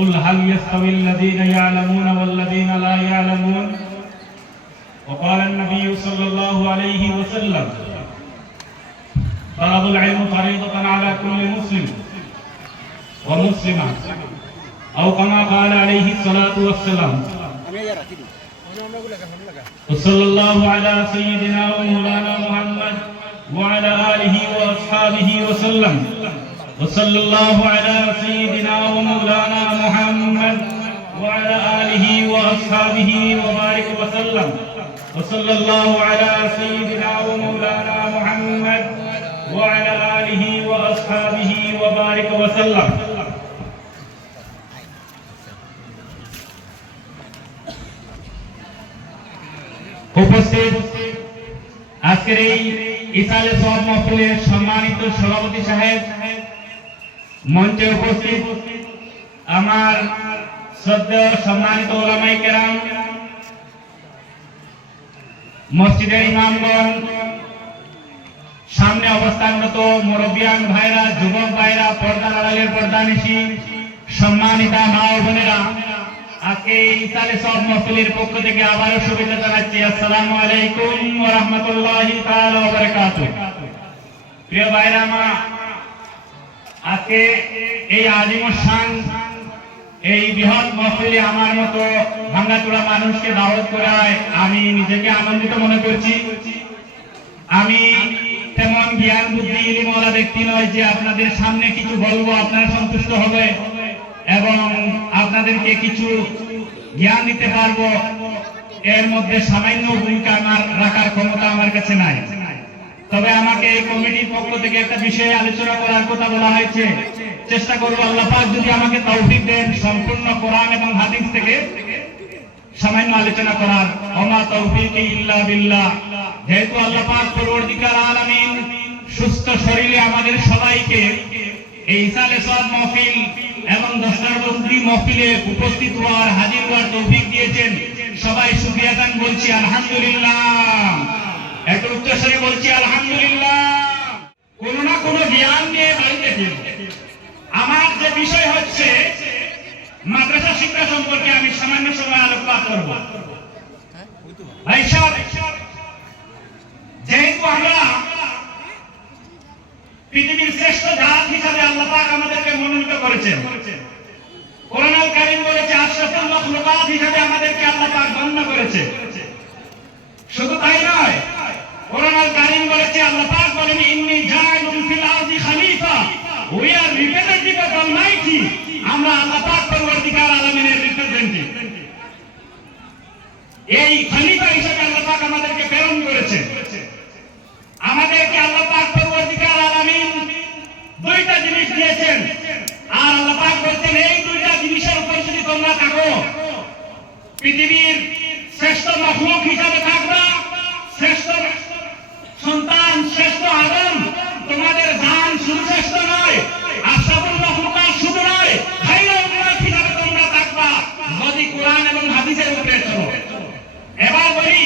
قل هل يستوي الذين يعلمون والذين لا يعلمون وقال النبي صلى الله عليه وسلم طلب العلم فريضة على كل مسلم ومسلمة أو كما قال عليه الصلاة والسلام وصلى الله على سيدنا ومولانا محمد وعلى آله وأصحابه وسلم وصلى الله على سيدنا ومولانا محمد وعلى آله وأصحابه وبارك وسلم وصلى الله على سيدنا ومولانا محمد وعلى آله وأصحابه وبارك وسلم উপস্থিত আজকের এই ইসালে সওয়াব মাহফিলের সম্মানিত সভাপতি সাহেব, মঞ্চে উপস্থিত আমার শ্রদ্ধেয় সম্মানিত ওলামায়ে কেরাম, মসজিদের ইমামগণ, সামনে অবস্থানরত মুরব্বিয়ান ভাইরা, যুবক ভাইরা, পর্দার আড়ালের পর্দানিশী সম্মানিতা মা ও বোনেরা, আজকে ইসালে সওয়াব মাহফিলের পক্ষ থেকে আবারও শুভেচ্ছা জানাচ্ছি। আসসালামু আলাইকুম ওয়া রাহমাতুল্লাহি তাআলা ওয়া বারাকাতুহু। প্রিয় ভাইরা আমার, আজকে এই আজিমুস শান এই বৃহৎ মাহফিলে আমার মতো ভাঙাচোরা মানুষকে দাওয়াত করায় আমি নিজেকে আনন্দিত মনে করছি। আমি তেমন জ্ঞান বুদ্ধি ইলমওয়ালা ব্যক্তি নয় যে আপনাদের সামনে কিছু বলবো, আপনারা সন্তুষ্ট হবে এবং আপনাদেরকে কিছু জ্ঞান দিতে পারবো, এর মধ্যে সামান্য ভূমিকা আমার রাখার ক্ষমতা আমার কাছে নাই। তবে আমাকে এই কমিটির পক্ষ থেকে একটা বিষয়ে আলোচনা করার কথা বলা হয়েছে। চেষ্টা করবো আল্লাহ পাক যদি আমাকে তৌফিক দেন সম্পূর্ণ কোরআন এবং হাদিস থেকে সামান্য আলোচনা করার। ওমা তৌফিকি ইল্লা বিল্লাহ। যেহেতু আল্লাহ পাক পরওয়ারদিগার আলামিন সুস্থ শরীরে আমাদের সবাইকে এই ইসালে সওয়াব মাহফিল এবং দশটারবন্দি মাহফিলে উপস্থিত হওয়ার, হাজির হওয়ার তৌফিক দিয়েছেন, সবাই শুকরিয়া গান বলছি আলহামদুলিল্লাহ। একটু উচ্চস্বরে বলছি আলহামদুলিল্লাহ। কোন না কোন জ্ঞান নিয়ে বাড়িতে ফিরব। আমার যে বিষয় হচ্ছে মাদ্রাসা শিক্ষা সম্পর্কে আমি সামান্য সময় আলোকপাত করব। ভাই সাহেব, যেহেতু আমরা পৃথিবীর শ্রেষ্ঠ জাত হিসাবে আল্লাহ পাক আমাদেরকে মনোনীত করেছেন, কোরআনুল কারীম বলেছে আশরাফুল মাখলুকাত হিসাবে আমাদেরকে আল্লাহ পাক গণ্য করেছে। শুধু তাই নয়, কোরআনুল কারীম বলেছে, আল্লাহ পাক বলেন ইন্নী জাইলুন ফিল আরদি খলিফা, we are representative of almighty. আমরা আল্লাহ পাক পরওয়ারদিগার আলামিনের রিপ্রেজেন্টেটিভ। এই খলিফা হিসেবে আল্লাহ পাক আমাদেরকে প্রেরণ করেছেন। আমাদেরকে আল্লাহ পাক পরওয়ারদিগার আলামিন দুইটা জিনিস দিয়েছেন, আর আল্লাহ পাক বলেন এই দুইটা জিনিসের উপর যদি তোমরা থাকো, পৃথিবীর শ্রেষ্ঠ মাখলুক হিসাবে থাকবা, শ্রেষ্ঠ সন্তান, শ্রেষ্ঠ আদম, তোমাদের জান শুধু শ্রেষ্ঠ নয়, আশরাফুল মাখলুকাত শুধু নয়, খায়রুল উম্মাহ হিসাবে তোমরা থাকবা যদি কোরআন এবং হাদিসের উপরে চলো। এবার বলি,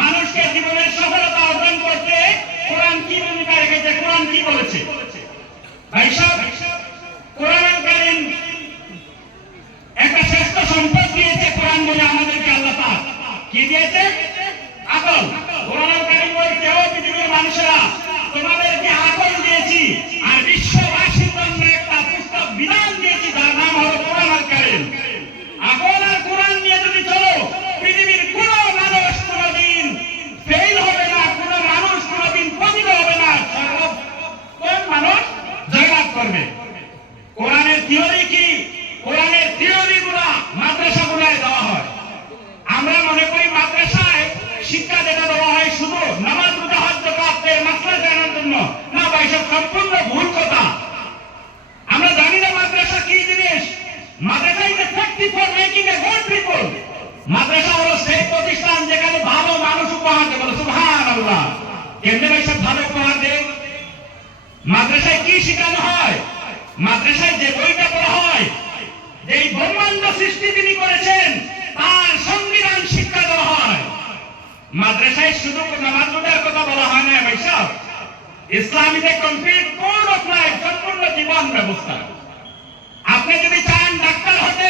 মানুষকে জীবনের সফলতা অর্জন করতে কোরআন কি ভূমিকা রেখেছে, কোরআন কি বলেছে? ভাই সাহেব, কোরআনুল কারীম একটা শ্রেষ্ঠ সম্পদ দিয়েছে। কোরআন বলে আমাদেরকে আল্লাহ পাক কি দিয়েছে? আকল। কোরআনুল কারীম বলছে, ও পৃথিবীর মানুষেরা, তোমাদেরকে আকল দিয়েছি আর বিশ্ববাসীর জন্য একটা পুস্তক বিধান দিয়েছি, যার নাম হলো কোরআনুল কারীম। আকল আর কোরআন নিয়ে যদি চলো, পৃথিবীর কোন মানুষ কোনদিন ফেল হবে না, কোন মানুষ কোনদিন পতিত হবে না, কোন মানুষ জয়লাভ করবে। কোরআনের থিওরি কি? কোরআনের থিওরি গুলা মাদ্রাসাগুলোয় দেওয়া হয়। আমরা মনে করি মাদ্রাসায় শিক্ষা যেটা দেওয়া হয় শুধু নামাজ, রোজা, হজ, যাকাতের মাসলা জানার জন্য। না ভাই, সব সম্পূর্ণ ভুল কথা। আমরা জানি না মাদ্রাসা কি জিনিস। মাদ্রাসা is a factory for making a good people. মাদ্রাসা হলো সেই প্রতিষ্ঠান যেখানে ভালো মানুষ উপহার দেয়। বলে সুবহানাল্লাহ। কেমনে ভাই সব ভালো উপহার দেয়? মাদ্রাসায় কি শেখানো হয়? মাদ্রাসায় যে বইটা পড়া হয়, যেই ব্রহ্মাণ্ড সৃষ্টি তিনি করেছেন তার সংবিধান শিক্ষা দেওয়া হয়। মাদ্রাসায় শুধু নামাজ রোজার কথা বলা হয় না ভাই সাহেব। ইসলাম is a complete code of life, সম্পূর্ণ জীবন ব্যবস্থা। আপনি যদি চান ডাক্তার হতে,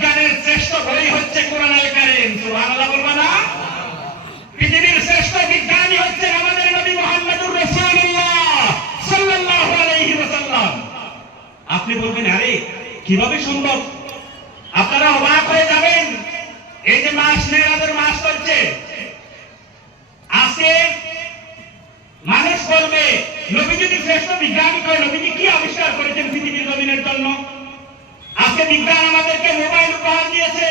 বিজ্ঞানের শ্রেষ্ঠ বই হচ্ছে কোরআনুল কারীম। সুবহানাল্লাহ বলবা না? পৃথিবীর শ্রেষ্ঠ বিজ্ঞানী হচ্ছেন আমাদের নবী মুহাম্মদুর রাসূলুল্লাহ সাল্লাল্লাহু আলাইহি ওয়াসাল্লাম। আপনি বলবেন আরে কিভাবে সম্ভব? আপনারা অবাক হয়ে যাবেন। এই যে মাস মেরাজের মাস চলছে, আজকে মানুষ বলবে নবী যদি শ্রেষ্ঠ বিজ্ঞানী হয়, নবীজি কি আবিষ্কার করেছেন পৃথিবীর জমিনের জন্য? আজকে বিজ্ঞান আমাদেরকে মোবাইল উপহার দিয়েছে,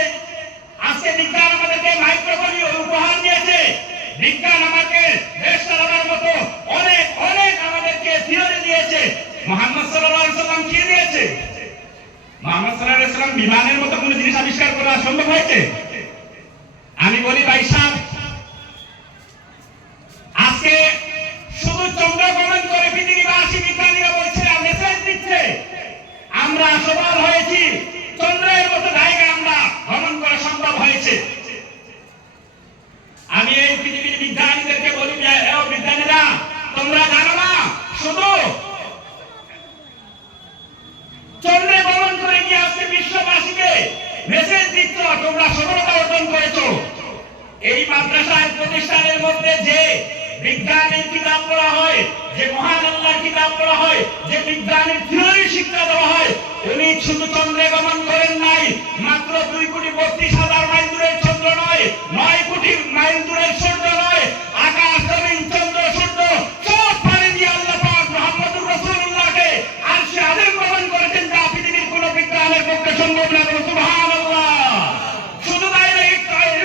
আজকে বিজ্ঞান আমাদেরকে মাইক্রোফোন উপহার দিয়েছে, বিজ্ঞান আমাকে দেশ চালানোর মতো অনেক অনেক আমাদেরকে থিওরি দিয়েছে। মুহাম্মদ সাল্লাল্লাহু আলাইহি ওয়াসাল্লাম কি দিয়েছে? মুহাম্মদ সাল্লাল্লাহু আলাইহি ওয়াসাল্লাম বিমানের মতো কোনো জিনিস আবিষ্কার করা সম্ভব হয়েছে? আমি বলি ভাই সাহেব, আজকে শুধু চন্দ্র ভ্রমণ করে পৃথিবীবাসী বিজ্ঞানীরা বলছে, মেসেজ দিচ্ছে আমরা সফল হয়েছি, চন্দ্রের মতো জায়গা আমরা ভ্রমণ করা সম্ভব হয়েছে। আমি এই পৃথিবীর বিজ্ঞানীদেরকে বলি, বিজ্ঞানীরা তোমরা জানো না, শুধু চন্দ্রে ভ্রমণ করে গিয়ে আজকে বিশ্ববাসীকে মেসেজ দিচ্ছ, তোমরা সফলতা অর্জন করেছো। এই মাদ্রাসার প্রতিষ্ঠানের মধ্যে যে বিজ্ঞানের কিতাব পড়া হয়, যে মহান আল্লাহর কিতাব পড়া হয়, যে বিজ্ঞানের থিওরি শিক্ষা দেওয়া হয়, উনি শুধু চন্দ্রে গমন করেন নাই, মাত্র 2,32,000 মাইল দূরের চন্দ্র নয়, 9 কোটি মাইল দূরের সূর্য নয়, আকাশ জমিন চন্দ্র সূর্য সব পানি দিয়ে আল্লাহ পাক মুহাম্মদুর রাসূলুল্লাহকে আরশে আযম গমন করেছেন, যা পৃথিবীর কোন বিজ্ঞানের পক্ষে সম্ভব না। সুবহানাল্লাহ। শুধু তাই নয়,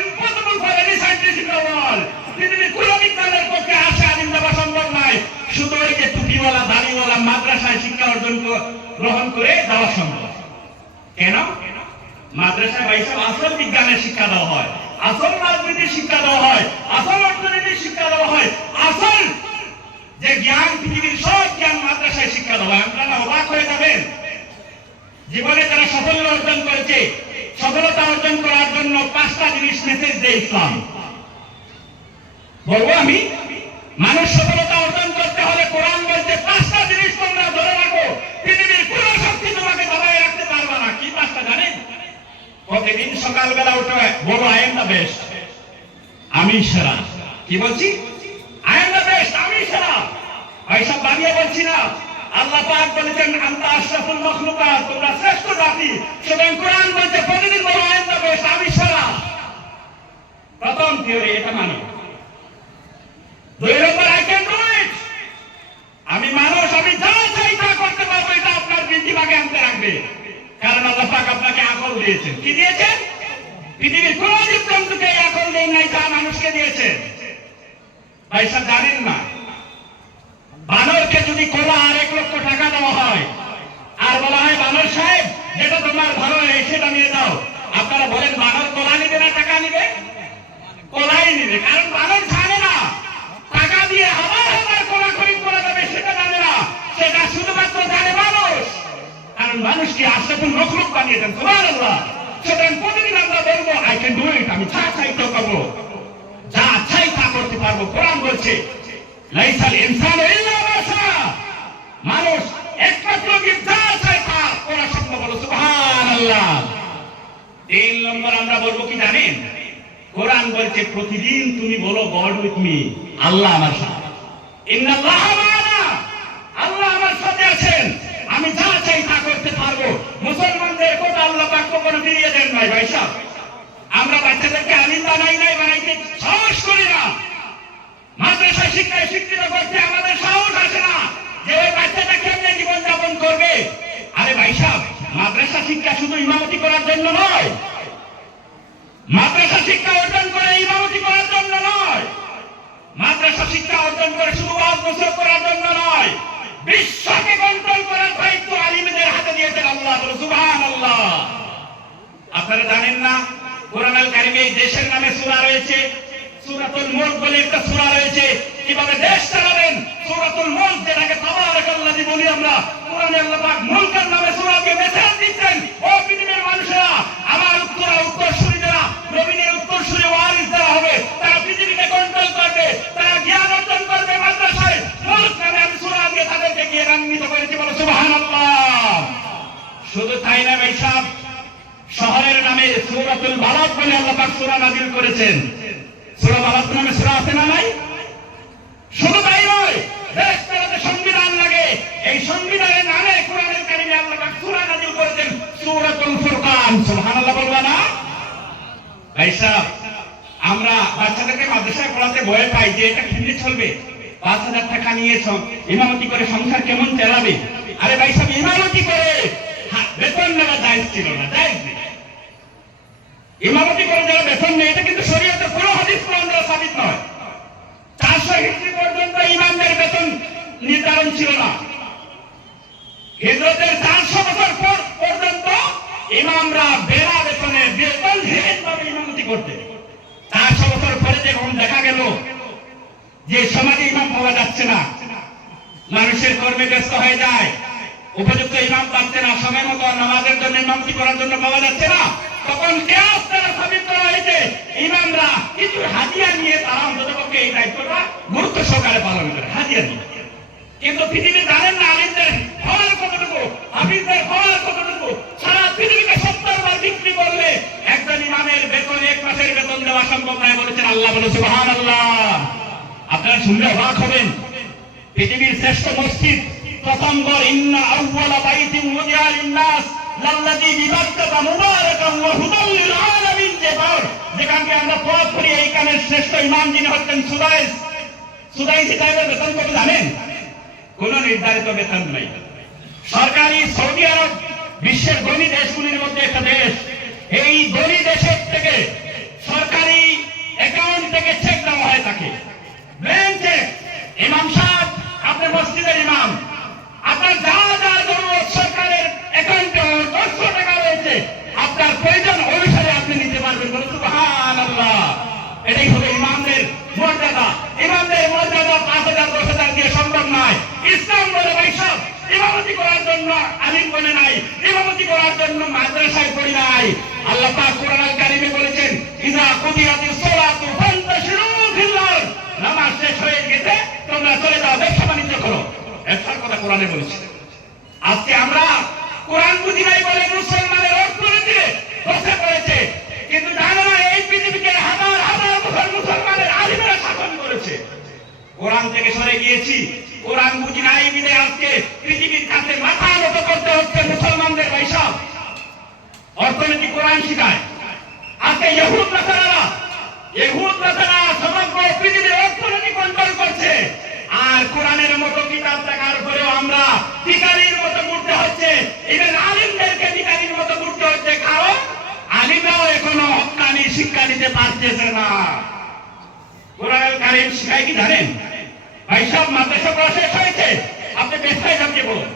impossible for any scientist in the world, পৃথিবীর কোন বিজ্ঞানের পক্ষে আরশে আযম যাওয়া সম্ভব নয়। শুধু এই যে টুপিওয়ালা দাড়িওয়ালা মাদ্রাসায় শিক্ষা অর্জন গ্রহণ করে যাওয়া সম্ভব। কেন? মাদ্রাসায় ভাই সাহেব আসল বিজ্ঞানের শিক্ষা দেওয়া হয়, আসল রাজনীতির শিক্ষা দেওয়া হয়, আসল অর্থনীতির শিক্ষা দেওয়া হয়, আসল যে জ্ঞান পৃথিবীর সব জ্ঞান মাদ্রাসায় শিক্ষা দেওয়া হয়। আপনারা অবাক হয়ে যাবেন, জীবনে যারা সাফল্য অর্জন করেছে, সফলতা অর্জন করার জন্য 5টা জিনিস মেসেজ দেয় ইসলাম। বলবো আমি, মানুষ সফলতা অর্জন করতে হলে কোরআন বলছে 5টা জিনিস তোমরা ধরে রাখো, পৃথিবীর কোন শক্তি তোমাকে দবায় রাখতে পারবে না। কি 5টা জানেন? প্রতিদিন সকালবেলা উঠে বলো আই এম দ্য বেস্ট, আমি সেরা। কি বলছি? আই এম দ্য বেস্ট, আমি সেরা। এইসব বানিয়ে বলছি না, আল্লাহ পাক বলেছেন আনতা আশরাফুল মাখলুকাত, তোমরা শ্রেষ্ঠ জাতি। সুতরাং কোরআন বলছে প্রতিদিন বলো আই এম দ্য বেস্ট, আমি সেরা। প্রথম থিওরি এটা মানো। 2 নম্বর, আই ক্যান ডু ইট, আমি মানুষ, আমি যা চাই তা করতে পারবো। এটা আপনার দিমাগে আনতে রাখবে, কারণ আল্লাহ পাক আপনাকে আকল দিয়েছেন। কি দিয়েছেন? পৃথিবীর কোন জীবজন্তুকে এই আকল দেন নাই, যা মানুষকে দিয়েছেন। ভাই সাহেব জানেন না, বানরকে যদি কোলা আর 1 লক্ষ টাকা দেওয়া হয় আর বলা হয় বানর সাহেব যেটা তোমার ভালো হয় সেটা নিয়ে দাও, আপনারা বলেন বানর কোলা নিবে না টাকা নিবে? কোলাই নিবে, কারণ বানর জানে না টাকা দিয়ে হাজার হাজার কোলা খরিদ করা যাবে, সেটা জানে না। সেটা শুধুমাত্র জানে মানুষ, কারণ মানুষকে আশরাফুল মাখলুক বানিয়েছেন। সুবহানাল্লাহ। সুতরাং প্রতিদিন আমরা বলবো আই ক্যান ডু ইট, আমি যা চাই তা করবো, যা চাই তা করতে পারবো। কোরআন বলছে লাইসাল ইনসানু ইল্লা মা শাআ, মানুষ একমাত্র যা চাই তা করা সম্ভব। বলো সুবহানাল্লাহ। 3 নম্বর আমরা বলবো কি জানেন? কোরআন বলছে প্রতিদিন তুমি বলো গড উইথ মি, আল্লাহ আমার সাথে। ইন্নাল্লাহা মা'ানা, আল্লাহ আমার সাথে আছেন, আমি যা চাই তা করতে পারবো। মুসলমানদের কথা আল্লাহ পাক কখনো ফিরিয়ে দেন নাই। ভাই সাহেব, আমরা বাচ্চাদেরকে আলিম বানাই নাই, বানাইতে সাহস করি না। মাদ্রাসা শিক্ষায় শিক্ষিত করতে আমাদের সাহস আসে না যে ওই বাচ্চাটা কেমনে জীবনযাপন করবে। আরে ভাই সাহেব, মাদ্রাসা শিক্ষা শুধু ইমামতি করার জন্য নয়, মাদ্রাসা শিক্ষা অর্জন করে ইমামতি করার জন্য নয়, মাদ্রাসা শিক্ষা অর্জন করে শুধু ওয়াজ নসিহত করার জন্য নয়, বিশ্বকে কন্ট্রোল করার দায়িত্ব আলিমদের হাতে দিয়েছেন আল্লাহ। সুবহানাল্লাহ। আপনারা জানেন না, কোরআনুল কারীমে এই দেশের নামে সূরা রয়েছে, সূরাতুল মুলক বলে একটা সূরা রয়েছে। কিভাবে দেশ চালাবেন? সূরাতুল মুলক, যেটাকে তাবারাকাল্লাযী বলি আমরা। কোরআনে আল্লাহ পাক মুলকের নামে সূরা দিয়ে মেসেজ দিচ্ছেন, ও পৃথিবীর মানুষেরা, আমার উত্তরসূরিরা, নবীনের উত্তরসূরি ওয়ারিস যারা হবে, তারা পৃথিবীকে কন্ট্রোল করবে, তারা জ্ঞান অর্জন করবে। মাদ্রাসায় মুলক নামে আমি সূরা দিয়ে তাদেরকে জ্ঞানান্বিত করেছি। বলো সুবহানাল্লাহ। শুধু তাই না ভাই সাহেব, শহরের নামে সূরাতুল বালাদ বলে আল্লাহ পাক সূরা নাযিল করেছেন। সূরা বালাদ নামে সূরা আছে না নাই? শুধু তাই নয়, দেশ চালাতে সংবিধান লাগে, এই সংবিধানের নামে কোরআনুল কারীমে আল্লাহ পাক সূরা নাযিল করেছেন সূরাতুল ফুরকান। সুবহানাল্লাহ বলবা না? ভাই সাহেব, আমরা বাচ্চাদেরকে মাদ্রাসায় পড়াতে ভয় পাই যে এটা কেমনে চলবে, ৫,০০০ টাকা নিয়ে ইমামতি করে সংসার কেমন চালাবে। আরে ভাই সাহেব, ইমামতি করে বেতন নেওয়া জায়েজ ছিল না, জায়েজ নেই। ইমামতি করে যারা বেতন নেয় এটা কিন্তু শরীয়তের কোনো হাদিস কোরআন দ্বারা সাবিত নয়। ৪০০ হিজরি পর্যন্ত ইমামদের বেতন নির্ধারণ ছিল না। হিজরতের ৪০০ বছর পর পর্যন্ত ইমামরা বেড়া বেতনে বেতনহীনভাবে ইমামতি করতেন। ৪০০ বছর পরে যখন দেখা গেল যে সমাজে ইমাম পাওয়া যাচ্ছে না, মানুষের কর্মে ব্যস্ত হয়ে যায়, উপযুক্ত ইমাম পাচ্ছে না, সময় মতো নামাজের জন্য ইমামতি করার জন্য পাওয়া যাচ্ছে না, তখন কিয়াস দ্বারা সাবিত করা হয়েছে ইমামরা কিছু হাদিয়া নিয়ে তারা অন্ততপক্ষে এই দায়িত্বটা গুরুত্ব সহকারে পালন করে, হাদিয়া নিয়ে। কিন্তু পৃথিবী জানেন না আলিমদের ফল কতটুকু, হাফিজদের ফল কতটুকু। সারা পৃথিবীকে ৭০ বার বিক্রি করলে একজন ইমামের বেতন ১ মাসের বেতন দেওয়া সম্ভব নয় বলেছেন আল্লাহ। বলে সুবহানাল্লাহ। আপনারা শুনলে অবাক হবেন, পৃথিবীর শ্রেষ্ঠ মসজিদ প্রথম ঘর ইন্না আউওয়ালা বাইতিন উযিয়া লিন-নাস লাল্লাযী বিবাক্কাতা মুবারাকান ওয়া হুদাল লিল আলামিন, যে ঘর যেখানে আমরা পড়া করি, এইখানের শ্রেষ্ঠ ইমাম যিনি হচ্ছেন সুদাইসি সাহেবের বেতন কত জানেন? কোন নির্ধারিত বেতন নাই। সরকারি সৌদি আরব বিশ্বের ধনী দেশগুলির মধ্যে একটা দেশ। এই ধনী দেশের থেকে সরকারি অ্যাকাউন্ট থেকে চেক দেওয়া হয় তাকে, ব্ল্যাঙ্ক চেক। ইমাম সাহেব, আপনার মসজিদের ইমাম, আপনার যা যা জরুরত সরকারের অ্যাকাউন্টে ৫০০ টাকা রয়েছে, আপনার প্রয়োজন অনুসারে আপনি নিতে পারবেন। বলে সুবহানাল্লাহ। এটাই হলো ইমামদের মর্যাদা। ইমামদের মর্যাদা ৫,০০০ ১০,০০০ দিয়ে সম্ভব নয়। ইসলাম বলে ভাই সব ইমামতি করার জন্য আলিম বলে নাই, ইমামতি করার জন্য মাদ্রাসায় পড়ি নাই। আল্লাহ পাক কোরআনুল কারীমে বলেছেন ইযা কুদিয়াতিস সালাতু ফান্তাশিরু ফিল আরদ, নামাজ শেষ হয়ে গেছে তোমরা চলে যাও, ব্যবসা বাণিজ্য করো। ব্যবসার কথা কোরআনে বলেছে। আজকে আমরা কোরআন বুঝি নাই বলে মুসলমানের অর্থনীতিতে বসে পড়েছে, কিন্তু জানো না এই পৃথিবীকে হাজার হাজার বছর মুসলমানের আলিমেরা শাসন করেছে। কোরআন থেকে সরে গিয়েছি, কোরআন বুঝি নাই বিদে আজকে পৃথিবীর কাছে মাথা নত করতে হচ্ছে মুসলমানদের। ভাইসব, অর্থনীতি কোরআন শিখায়। আজকে ইহুদ নাসারা সমগ্র পৃথিবীর অর্থনীতি কন্ট্রোল করছে। আর কোরআনের মতো কিতাব দেখার পরেও আমরা ভিখারির মতো ঘুরতে হচ্ছে, ইভেন আলিমদেরকে ভিখারির মতো ঘুরতে হচ্ছে, কারণ আলিমরাও এখনো হক্কানি শিক্ষা দিতে পারতেছে না। কোরআনুল কারীম শিখায় কি জানেন? ভাই সব মাদ্রাসা পড়া শেষ হয়েছে, আপনি ব্যবসায় যান, বলুন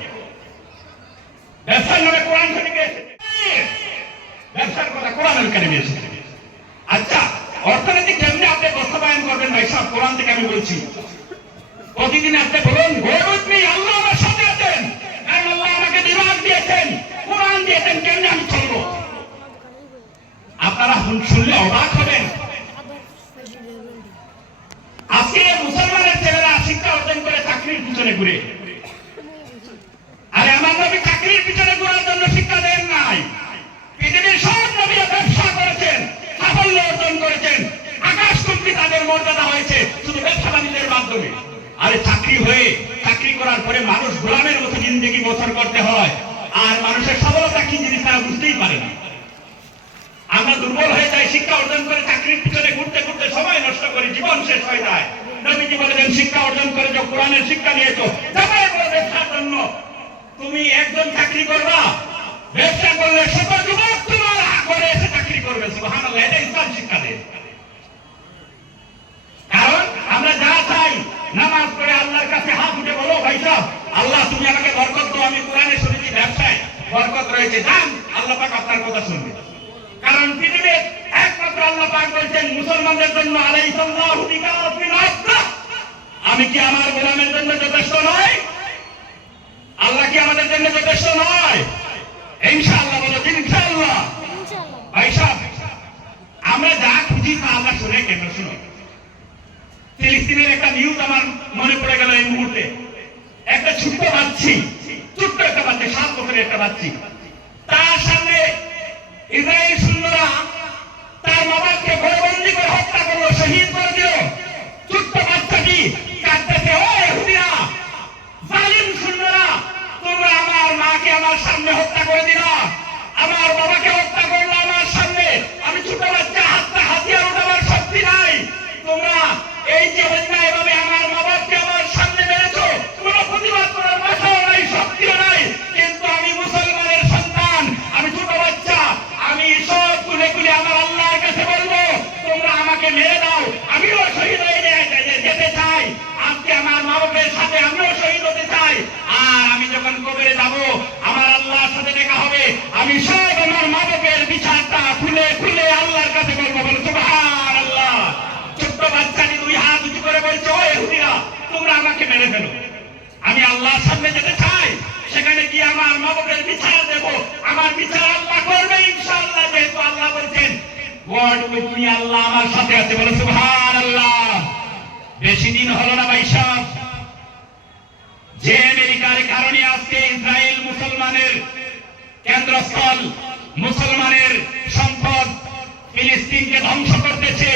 ব্যবসার নামে কোরআন শরীফে ব্যবসার কথা কোরআনুল কারীমে এসেছে। আচ্ছা, অর্থনীতি কেমনে আপনি বাস্তবায়ন করবেন? ভাই সব কোরআন থেকে আমি বলছি, প্রতিদিন আপনি বলুন আল্লাহ আমার সাথে আছেন, কারণ আল্লাহ আমাকে দিমাগ দিয়েছেন, কোরআন দিয়েছেন, কেমনে আমি চলবো? আপনারা শুনলে অবাক হবেন। আজকে মুসলমানের ছেলেরা শিক্ষা অর্জন করে চাকরির পিছনে ঘুরে। আরে আমার নবী চাকরির পিছনে ঘোরার জন্য শিক্ষা দেন নাই। পৃথিবীর সব নবীরা ব্যবসা করেছেন, সাফল্য অর্জন করেছেন, আকাশ চুক্তি তাদের মর্যাদা হয়েছে শুধু ব্যবসা বাণিজ্যের মাধ্যমে। আরে চাকরি করার পরে মানুষ গোলামের মতো জিন্দেগি বছর করতে হয়, আর মানুষের সফলতা কি জিনিস তারা বুঝতেই পারে না। আমরা দুর্বল হয়ে যাই, শিক্ষা অর্জন করে চাকরির পিছনে ঘুরতে ঘুরতে সময় নষ্ট করি, জীবন শেষ হয়ে যায়। নবীজি বলেছেন শিক্ষা অর্জন করেছো, কোরআনের শিক্ষা নিয়েছো, যাচাই করো ব্যবসার জন্য। তুমি একজন চাকরি করবা, ব্যবসা করলে শত যুবক তোমার করে এসে চাকরি করবে। সুবহানাল্লাহ, এটা ইসলাম শিক্ষা দেয়। কারণ আমরা যা চাই নামাজ পড়ে আল্লাহর কাছে হাত উঠে বলো, ভাই সাহেব আল্লাহ তুমি আমাকে বরকত দাও, আমি কোরআনে শুনেছি ব্যবসায় বরকত রয়েছে, যান আল্লাহ পাক আপনার কথা শুনবে। কারণ পৃথিবীর একমাত্র আল্লাহ পাক বলছেন মুসলমানদের জন্য আলাইহিসসালাহু বিকাফিল আবদ, আমি কি আমার গোলামের জন্য যথেষ্ট নয়? আল্লাহ কি আমাদের জন্য যথেষ্ট নয়? ইনশাআল্লাহ বলো, ইনশাআল্লাহ। ভাই সাহেব, আমরা যা খুঁজি তা আল্লাহ শুনে কেন? শুনো, ফিলিস্তিনের একটা নিউজ আমার মনে পড়ে গেল এই মুহূর্তে। একটা ছোট্ট একটা বাচ্চি, 7 বছরের একটা বাচ্চি, তার সামনে ইসরায়েল সৈন্যরা তার বাবাকে ঘরবন্দি করে হত্যা করলো, শহীদ করে দিল। ছোট্ট বাচ্চাটি কাঁদতেছে, ও ইহুদিরা, জালিম সৈন্যরা, তোমরা আমার মাকে আমার সামনে হত্যা করে দিলা, আমার বাবাকে হত্যা করলো আমার সামনে। আমি ছোট বাচ্চা, হাতটা হাতিয়ার ওঠাবার শক্তি নাই। তোমরা এই যে অন্যায় ভাবে আমার মা বাবাকে আমার সামনে মেরেছো, কোনো প্রতিবাদ করার ভাষাও নাই, শক্তিও নাই। কিন্তু আমি মুসলমানের সন্তান, আমি ছোট বাচ্চা, আমি সব কুলে কুলে আমার আল্লাহর কাছে বলবো, তোমরা আমাকে মেরে দাও, আমিও শহীদ হয়ে যেতে চাই। আজকে আমার মা বাবার সাথে আমিও শহীদ হতে চাই। আর আমি যখন কবরে যাব, আমার আল্লাহর সাথে দেখা হবে, আমি সব আমার মা বাবার বিচারটা খুলে খুলে আল্লাহর কাছে বলবো। বলো সুবহানাল্লাহ। ছোট্ট বাচ্চাটি দুই হাত উঁচু করে বলছে, ও ইহুদিরা, তোমরা আমাকে মেরে ফেলো, আমি আল্লাহর সামনে যেতে চাই, সেখানে গিয়ে আমার মা বাবার বিচার দেব, আমার বিচার আল্লাহ করবে ইনশাআল্লাহ। যেহেতু আল্লাহ বলছেন গড উইথ মি, আল্লাহ আমার সাথে আছে। বলো সুবহানাল্লাহ। বেশি দিন হলো না ভাই সাহেব, যে আমেরিকার কারণে আজকে ইসরায়েল মুসলমানের কেন্দ্রস্থল, মুসলমানের সম্পদ, ফিলিস্তিনকে ধ্বংস করতেছে,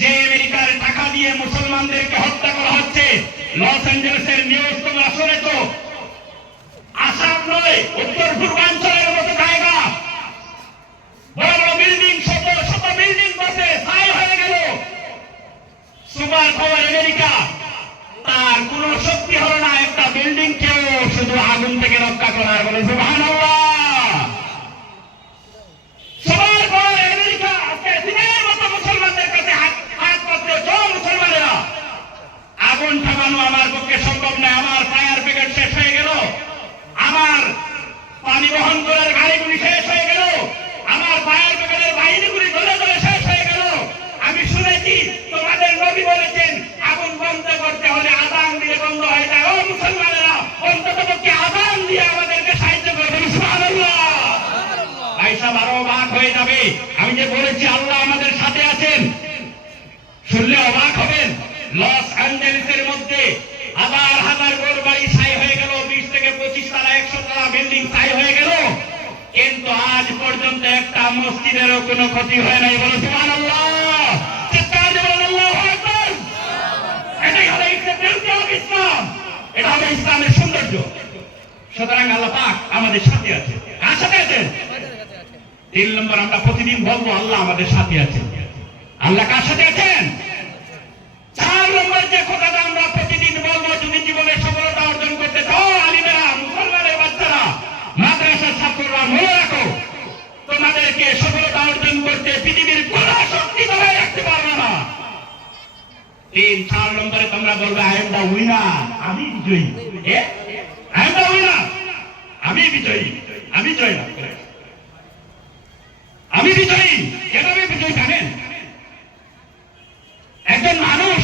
যে আমেরিকার টাকা দিয়ে মুসলমানদেরকে হত্যা করা হচ্ছে। লস অ্যাঞ্জেলেসের নিউজ তোমরা শুনেছ, আসাম নয়, উত্তর পূর্বাঞ্চলের মতো জায়গা, বড় বড় বিল্ডিং, শত শত বিল্ডিং বসে ছাই হয়ে গেল। সুপার পাওয়ার আমেরিকা, তার কোন শক্তি হলো না একটা বিল্ডিং কেও শুধু আগুন থেকে রক্ষা করার। বলে সুবহানাল্লাহ। সুপার পাওয়ার আমেরিকা আজকে দিনের মতো মুসলমানদের কাছে হাত পাতলে, মুসলমানেরা আগুন থামানো আমার পক্ষে সম্ভব নয়। আমার ফায়ার ব্রিগেড শেষ হয়ে গেল, আমার পানি বহন করার গাড়িগুলি শেষ হয়ে গেল, আমার ফায়ার ব্রিগেডের বাহিনীগুলি ধরে ধরে শেষ হয়ে গেল। আমি শুনেছি তোমাদের নবী বলেছেন আগুন বন্ধ করতে হলে আযান দিয়ে বন্ধ হয়ে যায়। ও মুসলমানেরা, অন্তত পক্ষে আযান দিয়ে আমাদেরকে সাহায্য করবেন। সুবহানাল্লাহ। ভাই সাহেব আরো অবাক হয়ে যাবে, আমি যে বলেছি আল্লাহ আমাদের সাথে আছেন, শুনলে অবাক হবেন। লস অ্যাঞ্জেলেসের মধ্যে হাজার হাজার ঘর বাড়ি ছাই হয়ে গেল, 20 থেকে 25 তলা 100 তলা বিল্ডিং ছাই হয়ে গেল, কিন্তু আজ পর্যন্ত একটা মসজিদেরও কোনো ক্ষতি হয় নাই। বলো সুবহানাল্লাহ। চিৎকার দিয়ে বলেন আল্লাহু আকবার। এটাই হলো ইসলাম, এটা হলো ইসলামের সৌন্দর্য। সুতরাং আল্লাহ পাক আমাদের সাথে আছে। কার সাথে আছেন? 3 নম্বর আমরা প্রতিদিন বলবো আল্লাহ আমাদের সাথে আছেন। আল্লাহ কার সাথে আছেন? 4 নম্বর যে কথাটা আমরা প্রতিদিন বলবো, যদি জীবনে সফলতা অর্জন করতে চাও, আলিমেরা, মুসলমানের বাচ্চারা, মাদ্রাসার ছাত্ররা, মনে রাখো, তোমাদেরকে সফলতা অর্জন করতে পৃথিবীর কোন শক্তি ধরে রাখতে পারবে না। 4 নম্বরে তোমরা বলবে আই এম দা উইনার, আমি বিজয়ী। আই এম দা উইনার, আমি বিজয়ী, আমি জয়লাভ করেছি, আমি বিজয়ী। কেন আমি বিজয়ী জানেন? একজন মানুষ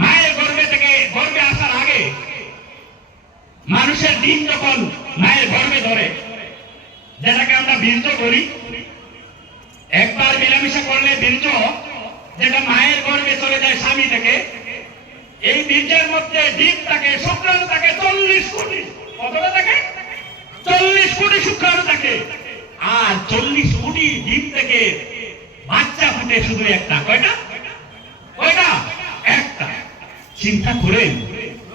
মায়ের গর্ভে আসার আগে, মানুষের দিন যখন মায়ের গর্ভে ধরে, যেটাকে আমরা বীর্য বলি, একবার মেলামেশা করলে বীর্য যেটা মায়ের গর্ভে চলে যায় স্বামী থেকে, এই বীর্যের মধ্যে ডিম থাকে, শুক্রাণু থাকে 40 কোটি। কতটা থাকে? 40 কোটি শুক্রাণু থাকে। আর 40 কোটি ডিম থেকে বাচ্চা ফুটে শুধু একটা। কয়টা? একটা। চিন্তা করেন,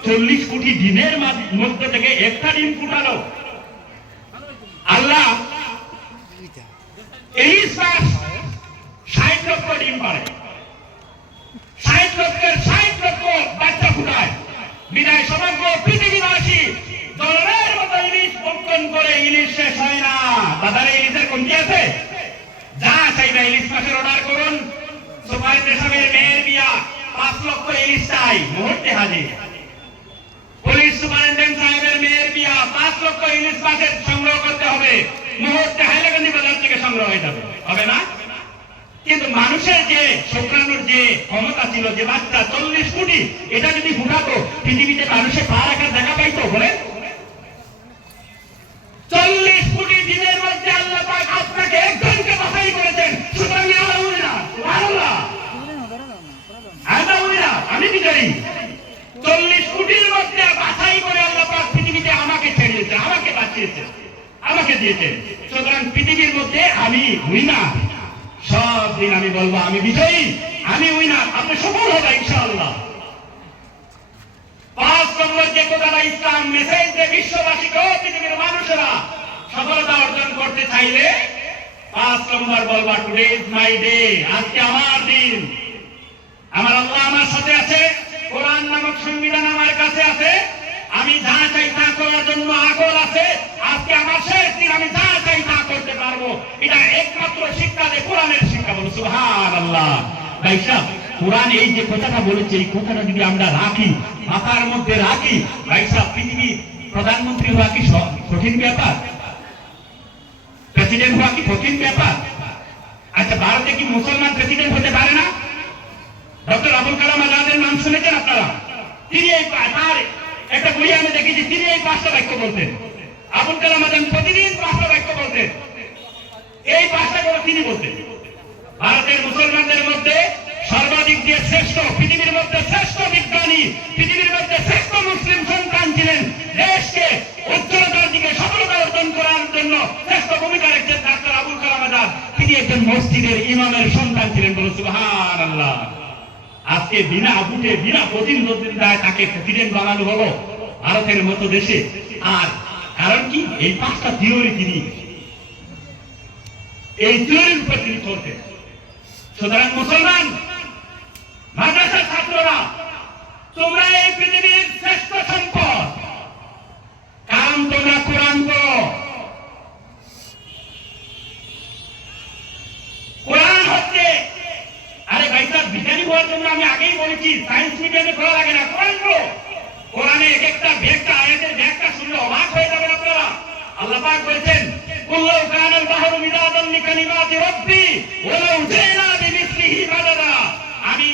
40 কোটি ডিমের মধ্যে থেকে একটা ডিম ফুটালো। আল্লাহ 60 লক্ষ ডিম পারে, 60 লক্ষের 60 লক্ষ বাচ্চা ফুটায়। বিদায় সমগ্র পৃথিবীবাসী জলের মতো ইলিশ ভক্ষণ করে, ইলিশ শেষ হয় না। তাদের ইলিশের কমতি আছে? যা চাইবে ইলিশ মাছের অর্ডার করুন। সুপার সাহেবের মেয়ের বিয়া, 5 লক্ষ ইলিশ চাই, মুহূর্তে হাজির। পুলিশ সুপারিনটেন্ডেন্ট সাহেবের মেয়ের বিয়া, 5 লক্ষ ইলিশ মাছের সংগ্রহ করতে হবে, মুহূর্তে হাইলাকান্দি বাজার থেকে সংগ্রহ হয়ে যাবে। হবে না? কিন্তু মানুষের যে শুক্রাণুর যে ক্ষমতা ছিল, যে বাচ্চা 40 কোটি, এটা যদি ফুটাতো পৃথিবীতে মানুষের পা রাখার জায়গা পাইতো? বলে 40 কোটি দিনের মধ্যে আল্লাহ পাক আপনাকে একজনকে বাছাই করেছেন। সুতরাং আমি বিজয়ী। 40 কোটির মধ্যে বাছাই করে আল্লাহ পাক পৃথিবীতে আমাকে ছেড়িয়েছে, আমাকে বাঁচিয়েছে, আমাকে দিয়েছেন। সুতরাং দিন আমি বলবো আমি বিজয়ী, আমি উইনার, আপনি সফল হবে ইনশাআল্লাহ। 5 নম্বর যে কথাটা ইসলাম মেসেজ যে বিশ্ববাসীকে, পৃথিবীর মানুষেরা সফলতা অর্জন করতে চাইলে 5 নম্বর বলবা টুডে ইজ মাই ডে, আজকে আমার দিন। আমার আল্লাহ আমার সাথে আছে, কোরআন নামক সংবিধান আমার কাছে আছে, আমি যা চাই তা করার জন্য আগল আছে। আজকে আমার শেষ দিন, আমি যা চাই তা করতে পারবো। এটা একমাত্র শিক্ষা যে কোরআনের শিক্ষা। বলো সুবহানাল্লাহ। ভাই সাহেব, কোরআন এই যে কথাটা বলেছে, এই কথাটা যদি আমরা রাখি, মাথার মধ্যে রাখি, ভাই সাহেব, পৃথিবী প্রধানমন্ত্রী হওয়া কি কঠিন ব্যাপার? প্রেসিডেন্ট হওয়া কি কঠিন ব্যাপার? আচ্ছা, ভারতে কি মুসলমান প্রেসিডেন্ট হতে পারে না? ডক্টর আবুল কালাম আজাদের নাম শুনেছেন আপনারা? তিনি এই তার একটা বই আমি দেখেছি, তিনি এই 5টা বাক্য বলতেন। আবুল কালাম আজাদ প্রতিদিন 5টা বাক্য বলতেন। এই 5টা করে তিনি বলতেন। ভারতের মুসলমানদের মধ্যে সর্বাধিক যে শ্রেষ্ঠ, পৃথিবীর মধ্যে শ্রেষ্ঠ বিজ্ঞানী, পৃথিবীর মধ্যে শ্রেষ্ঠ মুসলিম সন্তান ছিলেন, দেশকে উজ্জ্বলতার দিকে সফলতা অর্জন করার জন্য শ্রেষ্ঠ ভূমিকা রেখেছেন ডাক্তার আবুল কালাম আজাদ। তিনি একজন মসজিদের ইমামের সন্তান ছিলেন। বলো সুবহানাল্লাহ। আজকে বিনা ভোটে, বিনা প্রতিদ্বন্দ্বিতায় তাকে প্রেসিডেন্ট বানানো হলো ভারতের মতো দেশে। আর কারণ কি? এই 5টা থিওরি তিনি, এই থিওরির উপর তিনি চলতেন। সুতরাং মুসলমান মাদ্রাসার ছাত্ররা, তোমরা এই পৃথিবীর শ্রেষ্ঠ সম্পদ, কারণ তোমরা কোরআন পড়ো। কোরআন হচ্ছে, আরে ভাই সাহেব, বিজ্ঞানী হওয়ার জন্য আমি আগেই বলেছি সায়েন্স মিডিয়ামে পড়া লাগে না, কোরআন পড়ো। কোরআনে এক একটা ব্যাখ্যা, আয়াতের ব্যাখ্যা শুনলে অবাক হয়ে যাবেন আপনারা। আল্লাহ পাক বলেছেন, কুল্লু কানাল বাহরু মিদাদান লিকালিমাতি রাব্বি ওয়ালাউ জিনা বিমিসলিহি মাদাদা। আমি